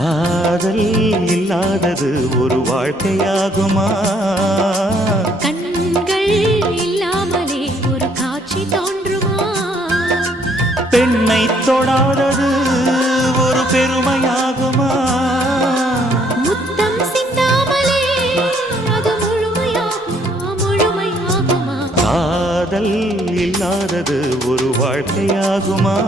காதல் இல்லாதது ஒரு வாழ்க்கையாகுமா? கண்கள் இல்லாமலே ஒரு காட்சி தோன்றுமா? பெண்ணை தொடாதது ஒரு பெருமையாகுமா? முத்தம் சிந்தாமலே அது முழுமையாகுமா? முழுமையாகுமா? காதல் இல்லாதது ஒரு வாழ்க்கையாகுமா?